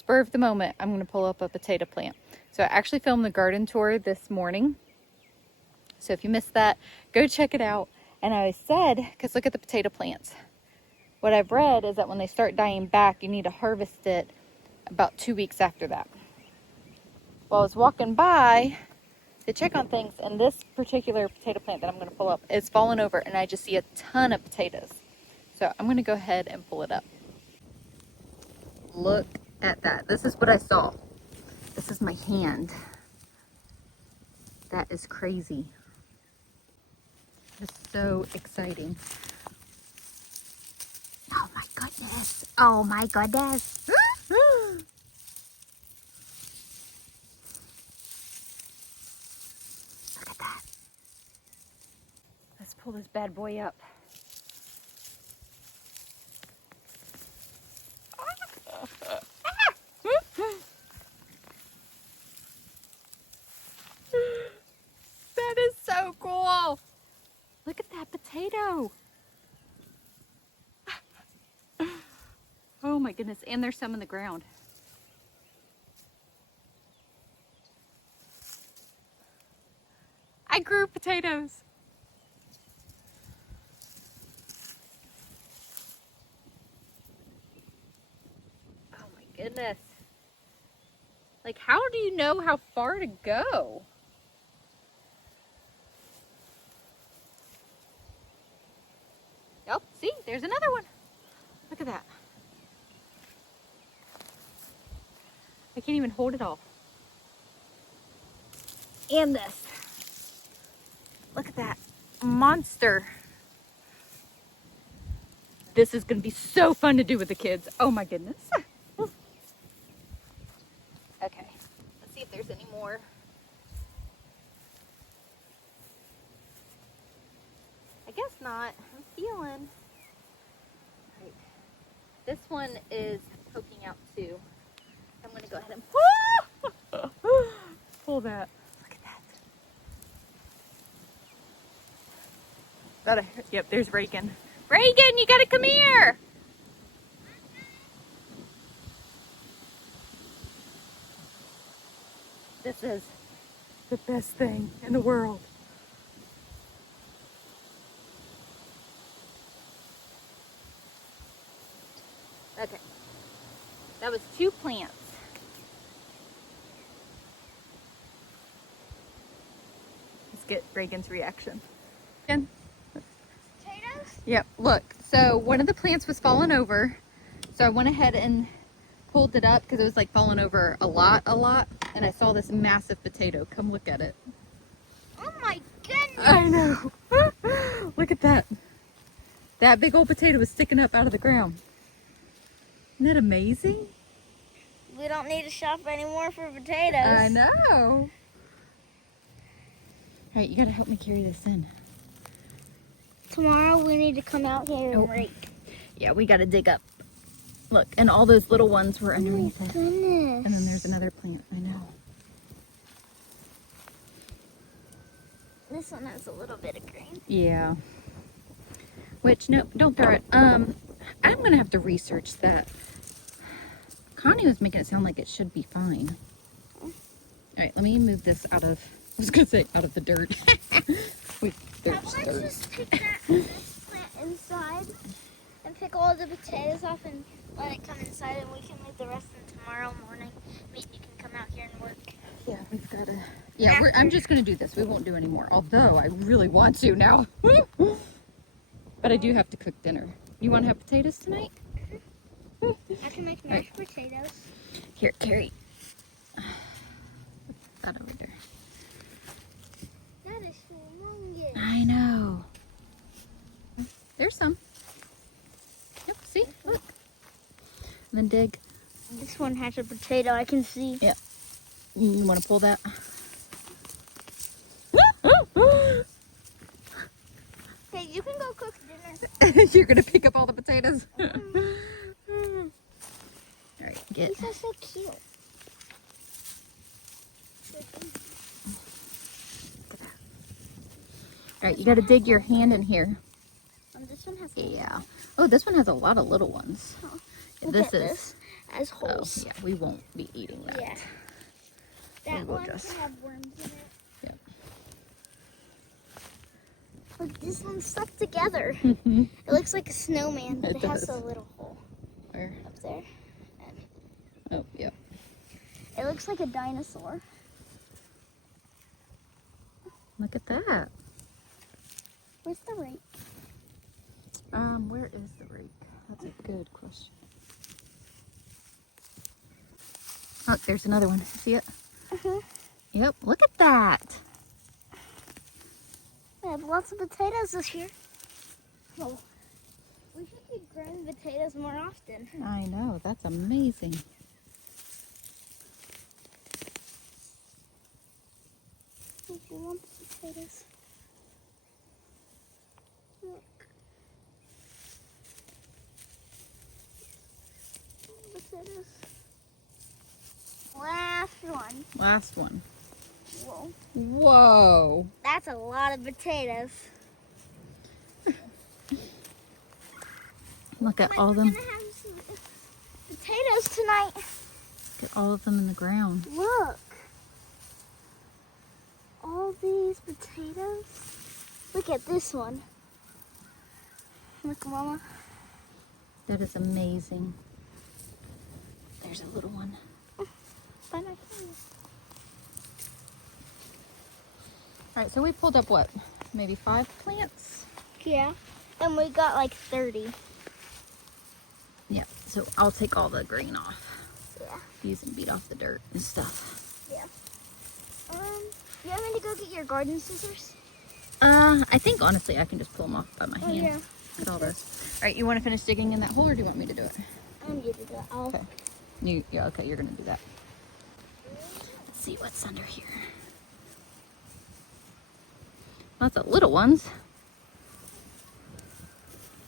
spur of the moment, I'm going to pull up a potato plant. So I actually filmed the garden tour this morning. So if you missed that, go check it out. And I said, because look at the potato plants. What I've read is that when they start dying back, you need to harvest it about 2 weeks after that. Well, I was walking by to check on things, and this particular potato plant that I'm going to pull up is fallen over, and I just see a ton of potatoes. So I'm going to go ahead and pull it up. Look at that. This is what I saw. This is my hand. That is crazy. It's so exciting. Oh my goodness. Oh my goodness. Look at that. Let's pull this bad boy up. That is so cool. Look at that potato. Oh my goodness. And there's some in the ground. I grew potatoes. Oh my goodness. Like, how do you know how far to go? Oh, see, there's another one. Look at that. I can't even hold it all. And this. Look at that monster. This is going to be so fun to do with the kids. Oh my goodness. Okay, let's see if there's any more. I guess not. I'm feeling. Right. This one is poking out too. I'm going to go ahead and pull that. Look at that. Yep, there's Reagan. Reagan, you gotta come here. This is the best thing in the world. Okay, that was 2 plants. Let's get Reagan's reaction. Again. Potatoes? Yep, look, so one of the plants was falling over, so I went ahead and pulled it up because it was like falling over a lot, and I saw this massive potato. Come look at it. Oh my goodness! I know. Look at that. That big old potato was sticking up out of the ground. Isn't it amazing? We don't need to shop anymore for potatoes. I know. All right, you gotta help me carry this in. Tomorrow we need to come out here and rake. Yeah, we gotta dig up. Look, and all those little ones were underneath it. Goodness. And then there's another plant, I know. This one has a little bit of green. Yeah. Which, no, don't throw it. I'm gonna have to research that. Connie was making it sound like it should be fine. All right, let me move this out of, I was gonna say out of the dirt. Wait, there's Let's dirt. just pick this plant inside and pick all the potatoes off and let it come inside, and we can leave the rest in tomorrow morning. Maybe you can come out here and work. Yeah, we've gotta, yeah, I'm just gonna do this. We won't do any more, although I really want to now. But I do have to cook dinner. You wanna have potatoes tonight? I can make mashed potatoes. Here, Carrie. That over there. That is humongous. I know. There's some. Yep, see? Look. And then dig. This one has a potato, I can see. Yep. You want to pull that? Hey, you can go cook dinner. You're going to pick up all the potatoes? All right, get. These are so cute. All right, you got to dig your hand in here. This one has. Yeah. Oh, this one has a lot of little ones. Oh, Yeah, look this at is. this. as holes. Oh, yeah, we won't be eating that. Yeah. We That will one just- can have worms in it. Yep. Look, this one's stuck together. Mhm. It looks like a snowman, but It it has does. a little hole Where? up there. And Oh, yep. it looks like a dinosaur. Look at that. Where's the rake? Where is the rake? That's a good question. Oh, there's another one. See it? Uh-huh. Yep, look at that. We have lots of potatoes this year. Oh, we should keep growing potatoes more often. I know, that's amazing. If you want the potatoes. Look. Potatoes. Last one. Last one. Whoa. Whoa. That's a lot of potatoes. Look at Like, all we're them. gonna have some potatoes tonight. Look at all of them in the ground. Look. All these potatoes. Look at this one. Look, Mama. That is amazing. There's a little one. By my camera. All right, so we pulled up what? Maybe 5 plants? Yeah. And we got like 30. Yeah, so I'll take all the green off. Yeah. Use and beat off the dirt and stuff. Yeah. You want me to go get your garden scissors? I think honestly I can just pull them off by my Oh, hand. yeah. Look at all this. All right, you want to finish digging in that hole or do you want me to do it? I'm gonna do that. Okay. Yeah, okay, you're gonna do that. Let's see what's under here. Lots of little ones.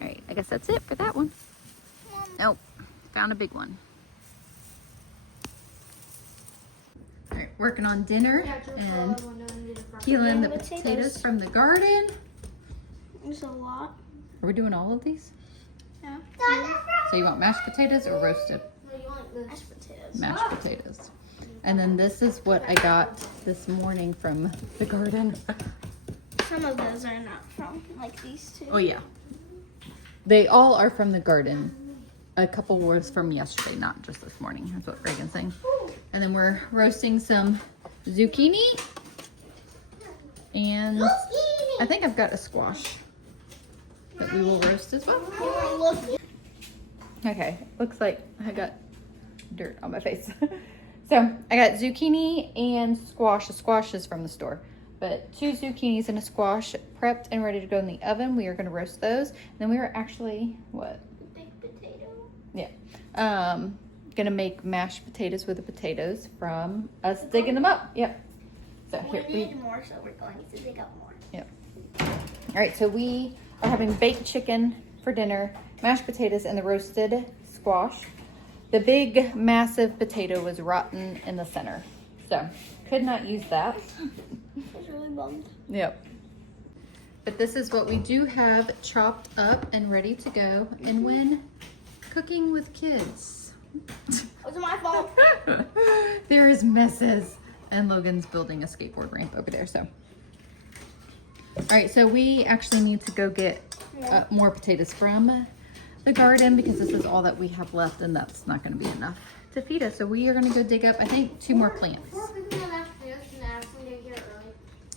All right, I guess that's it for that one. Nope, found a big one. All right, working on dinner and peeling the potatoes from the garden. There's a lot. Are we doing all of these? Yeah. So you want mashed potatoes or roasted? No, you want the mashed potatoes. Mashed potatoes. And then this is what I got this morning from the garden. Some of those are not from, like these two. Oh yeah. They all are from the garden. A couple was from yesterday, not just this morning. That's what Reagan's saying. And then we're roasting some zucchini. And I think I've got a squash that we will roast as well. Okay, looks like I got dirt on my face. So I got zucchini and squash. The squash is from the store. But 2 zucchinis and a squash prepped and ready to go in the oven. We are going to roast those. And then we are actually, what? Baked potato. Yeah. Gonna make mashed potatoes with the potatoes from us digging them up. Yep. So We here need more, so we're going to dig up more. Yep. All right, so we are having baked chicken for dinner, mashed potatoes, and the roasted squash. The big, massive potato was rotten in the center, so could not use that. I was really bummed. Yep. But this is what we do have chopped up and ready to go. And when cooking with kids, It was my fault. there is messes. And Logan's building a skateboard ramp over there, so. All right, so we actually need to go get more potatoes from the garden because this is all that we have left and that's not gonna be enough to feed us. So we are gonna go dig up, I think, 2 more plants.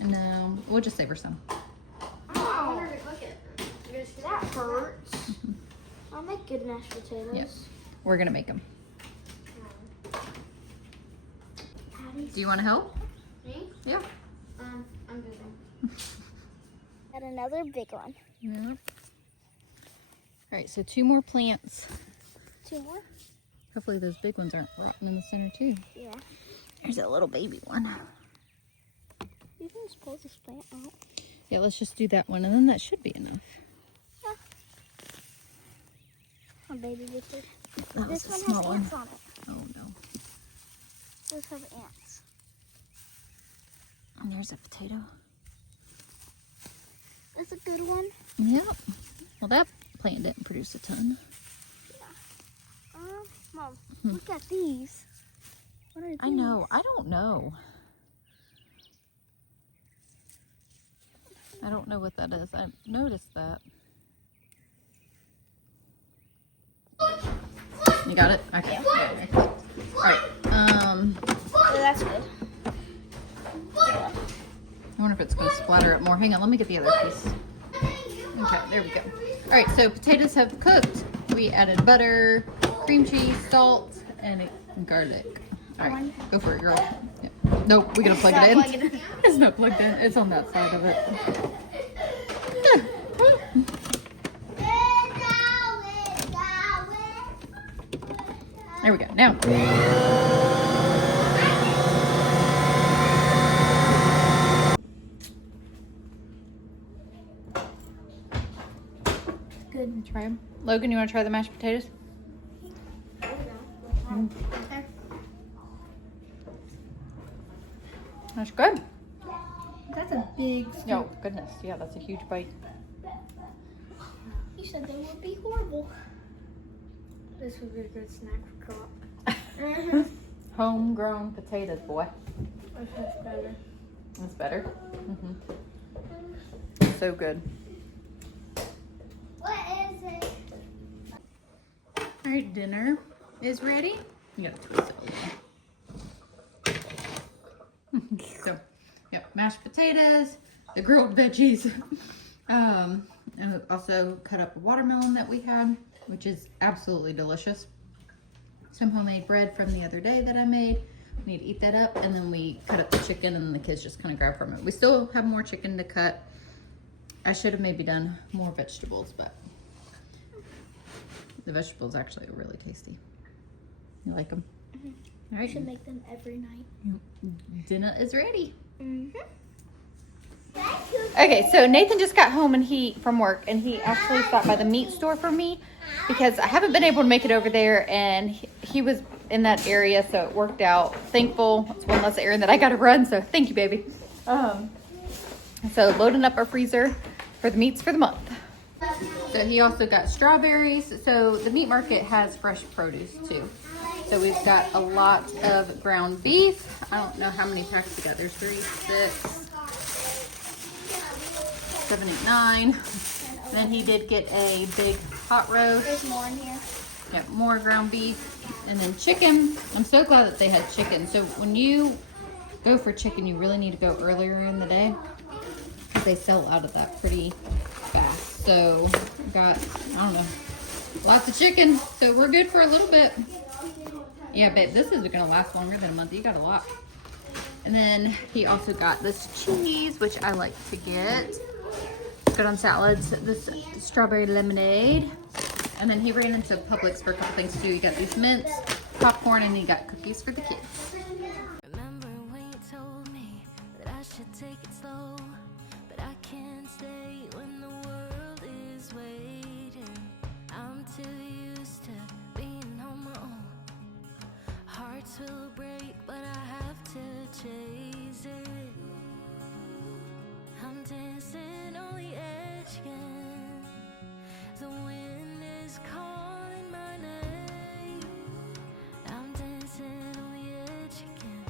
No, we'll just save her some. That hurts. I'll make good mashed potatoes. Yep. We're gonna make them. Do you wanna help? Me? Yeah. I'm good. Got another big one. Yeah. All right, so 2 more plants. 2 more? Hopefully those big ones aren't rotten in the center too. Yeah. There's a little baby one. You can just pull this plant out. Yeah, let's just do that one and then that should be enough. Yeah. Oh, baby Richard. That was This a one small has one. ants on it. Oh no. Those have ants. And there's a potato. That's a good one. Yep. Well, that plant didn't produce a ton. Mom, Look at these. What are these? I know. I don't know. I don't know what that is. I noticed that. You got it? Okay. Yeah. All right. Oh, that's good. I wonder if it's going to splatter it more. Hang on. Let me get the other piece. Okay. There we go. All right. So potatoes have cooked. We added butter, cream cheese, salt, and garlic. All right. Go for it, girl. Yep. Nope. We're going to plug it in. It's not plugged in. It's on that side of it. There we go. Now. Good. Try them. Logan, you want to try the mashed potatoes? That's good. That's a big scoop. Oh, goodness. Yeah, that's a huge bite. You said they would be horrible. This would be a good snack for co-op. Homegrown potatoes, boy. That's better. That's better. So good. What is it? All right, dinner is ready. You gotta twist it a little. So, yep, mashed potatoes, the grilled veggies. And also cut up a watermelon that we had, which is absolutely delicious. Some homemade bread from the other day that I made. We need to eat that up, and then we cut up the chicken, and the kids just kind of grab from it. We still have more chicken to cut. I should have maybe done more vegetables, but the vegetables actually are really tasty. You like them? Mm-hmm. All I right. should make them every night. Dinner is ready. Mm-hmm. Okay, so Nathan just got home from work, and he actually stopped by the meat store for me because I haven't been able to make it over there, and he was in that area, so it worked out. Thankful. It's one less errand that I got to run, so thank you, baby. So loading up our freezer for the meats for the month. So he also got strawberries. So the meat market has fresh produce too. So we've got a lot of ground beef. I don't know how many packs we got. There's 3, 6, 7, 8, 9. Then he did get a big hot roast. There's more in here. Got more ground beef. And then chicken. I'm so glad that they had chicken. So when you go for chicken, you really need to go earlier in the day because they sell out of that pretty fast. So got, I don't know, lots of chicken. So we're good for a little bit. Yeah, babe, this is gonna last longer than a month. You got a lot. And then he also got this cheese, which I like to get. Good on salads. This strawberry lemonade. And then he ran into Publix for a couple things too. He got these mints, popcorn, and he got cookies for the kids. Remember when you told me that I should take it slow, but I can't stay when the world is waiting. I'm too used to being on my own. Hearts will break, but I have to chase it. I'm dancing on the edge again. The wind is calling my name. I'm dancing on the edge again.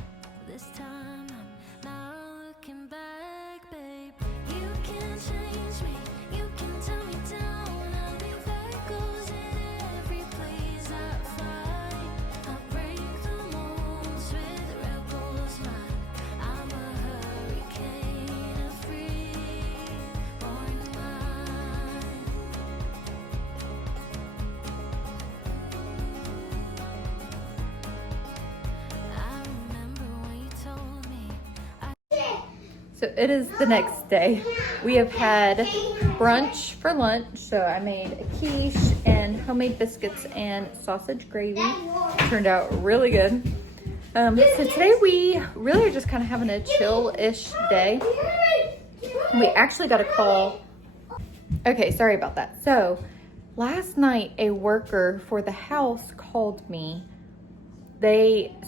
This time I'm not looking back, babe. You can change me, you can tell me down. I'll leave echoes in every place I find. I'll break the molds with rebels mind. I'm a hurricane, a free-born mind. I remember when you told me So it is the next day. We have had brunch for lunch. So I made a quiche and homemade biscuits and sausage gravy. Turned out really good. So today we really are just kind of having a chill-ish day. We actually got a call. Okay, sorry about that. So last night a worker for the house called me.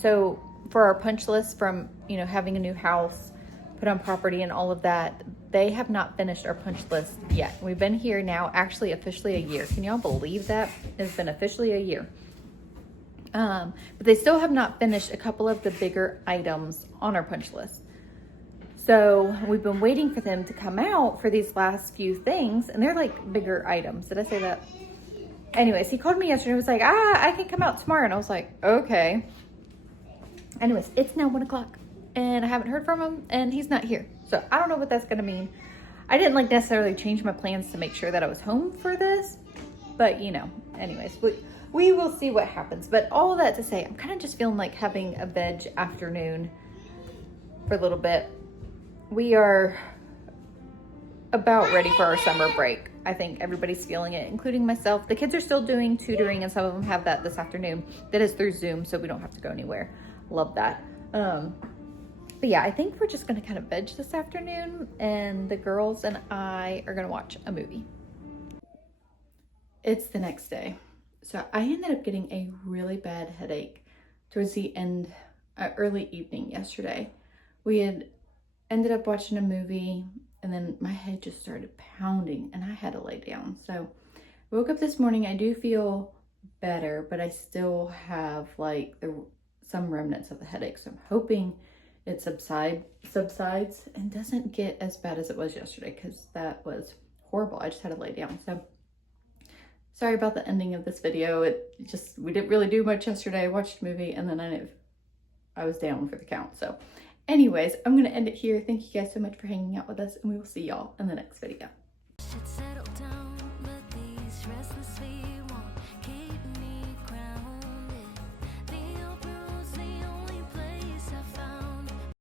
So for our punch list from, having a new house put on property and all of that, they have not finished our punch list yet. We've been here now actually officially a year. Can y'all believe that? It's been officially a year. But they still have not finished a couple of the bigger items on our punch list. So we've been waiting for them to come out for these last few things, and they're like bigger items. Did I say that? Anyways, he called me yesterday and was like, I can come out tomorrow. And I was like, okay. Anyways, it's now 1 o'clock and I haven't heard from him and he's not here. So I don't know what that's going to mean. I didn't like necessarily change my plans to make sure that I was home for this, but you know, anyways, we will see what happens. But all that to say, I'm kind of just feeling like having a veg afternoon for a little bit. We are about ready for our summer break. I think everybody's feeling it, including myself. The kids are still doing tutoring and some of them have that this afternoon. That is through Zoom, so we don't have to go anywhere. Love that. But yeah, I think we're just gonna kind of veg this afternoon, and the girls and I are gonna watch a movie. It's the next day. So I ended up getting a really bad headache towards the end, early evening yesterday. We had ended up watching a movie and then my head just started pounding and I had to lay down. So I woke up this morning. I do feel better, but I still have like some remnants of the headache. So I'm hoping it subsides and doesn't get as bad as it was yesterday, because that was horrible. I just had to lay down. So sorry about the ending of this video. We didn't really do much yesterday. I watched a movie and then I was down for the count. So anyways, I'm going to end it here. Thank you guys so much for hanging out with us, and we will see y'all in the next video. Should settle down, but these restless feet